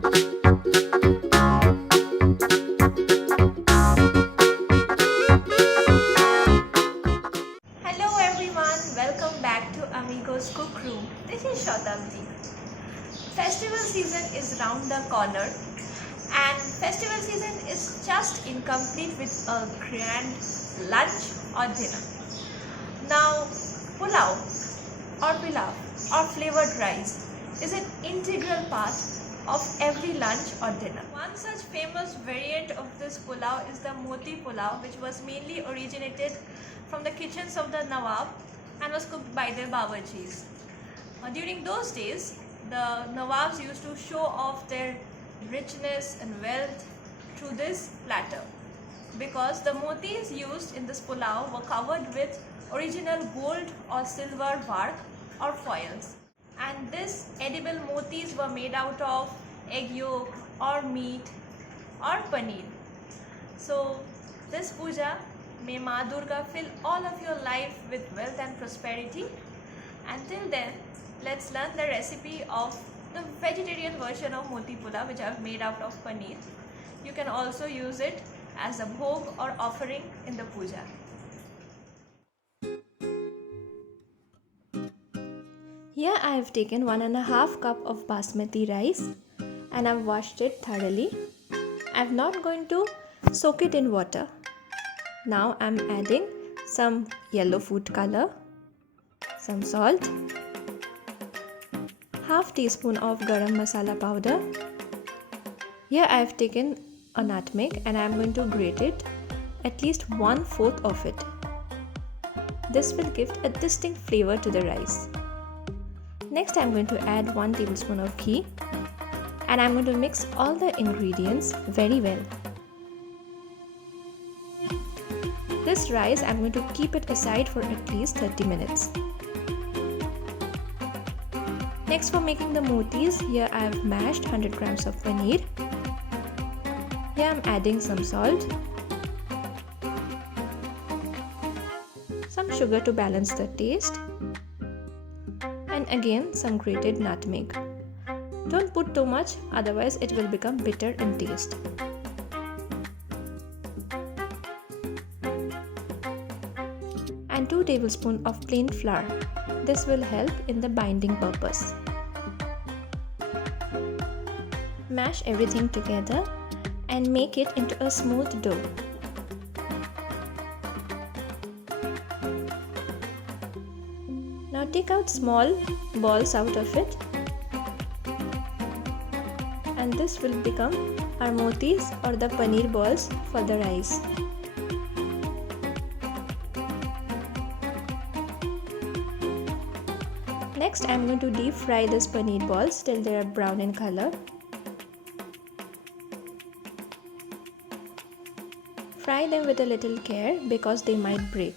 Hello everyone, welcome back to Amigos Cook Room. This is Shatabdi. Festival season is round the corner and festival season is just incomplete with a grand lunch or dinner. Now, pulao or pilaf or flavored rice is an integral part of every lunch or dinner. One such famous variant of this pulao is the moti pulao, which was mainly originated from the kitchens of the Nawab and was cooked by their Bawajis. During those days, the Nawabs used to show off their richness and wealth through this platter because the motis used in this pulao were covered with original gold or silver bark or foils. And these edible motis were made out of egg yolk or meat or paneer. So this puja, may Ma Durga fill all of your life with wealth and prosperity. Until then, let's learn the recipe of the vegetarian version of moti pulao, which I've made out of paneer. You can also use it as a bhog or offering in the puja. Here I have taken 1.5 cup of basmati rice and I've washed it thoroughly. I'm not going to soak it in water. Now I'm adding some yellow food color, some salt, half teaspoon of garam masala powder. Here I have taken a nutmeg and I am going to grate it, at least 1/4 of it. This will give a distinct flavor to the rice. Next I am going to add 1 tablespoon of ghee and I am going to mix all the ingredients very well. This rice I am going to keep it aside for at least 30 minutes. Next, for making the motis, here I have mashed 100 grams of paneer. Here I am adding some salt, some sugar to balance the taste, and again some grated nutmeg. Don't put too much, otherwise it will become bitter in taste. And 2 tablespoons of plain flour. This will help in the binding purpose. Mash everything together and make it into a smooth dough. Now take out small balls out of it and this will become our motis or the paneer balls for the rice. Next, I am going to deep fry this paneer balls till they are brown in color. Fry them with a little care because they might break.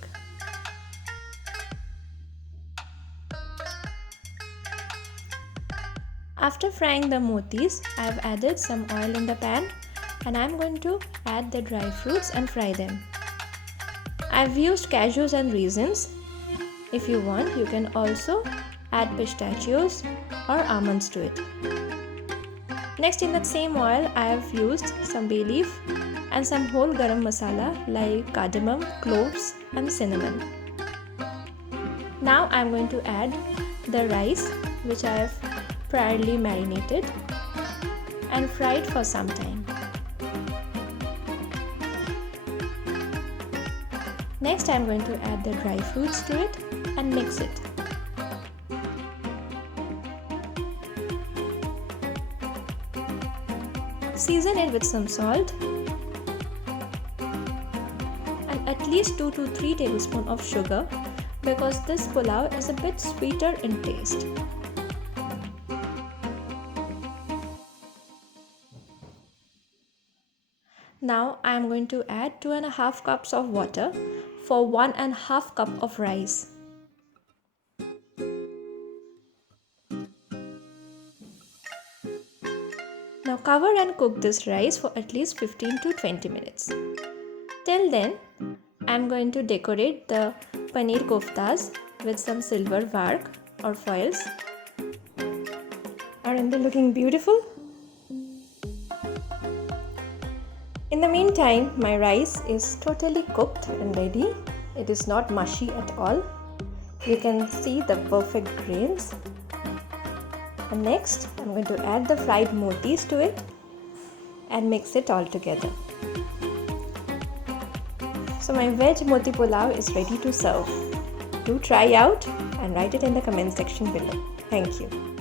After frying the motis, I have added some oil in the pan and I am going to add the dry fruits and fry them. I have used cashews and raisins. If you want, you can also add pistachios or almonds to it. Next, in that same oil, I have used some bay leaf and some whole garam masala like cardamom, cloves and cinnamon. Now I am going to add the rice which I have priorly marinated and fried for some time. Next, I am going to add the dry fruits to it and mix it. Season it with some salt and at least 2 to 3 tablespoons of sugar because this pulao is a bit sweeter in taste. Now I am going to add 2.5 cups of water for 1.5 cup of rice. Now cover and cook this rice for at least 15 to 20 minutes. Till then, I am going to decorate the paneer koftas with some silver vark or foils. Aren't they looking beautiful? In the meantime, my rice is totally cooked and ready. It is not mushy at all. You can see the perfect grains. And next, I'm going to add the fried motis to it and mix it all together. So my veg moti pulao is ready to serve. Do try out and write it in the comment section below. Thank you.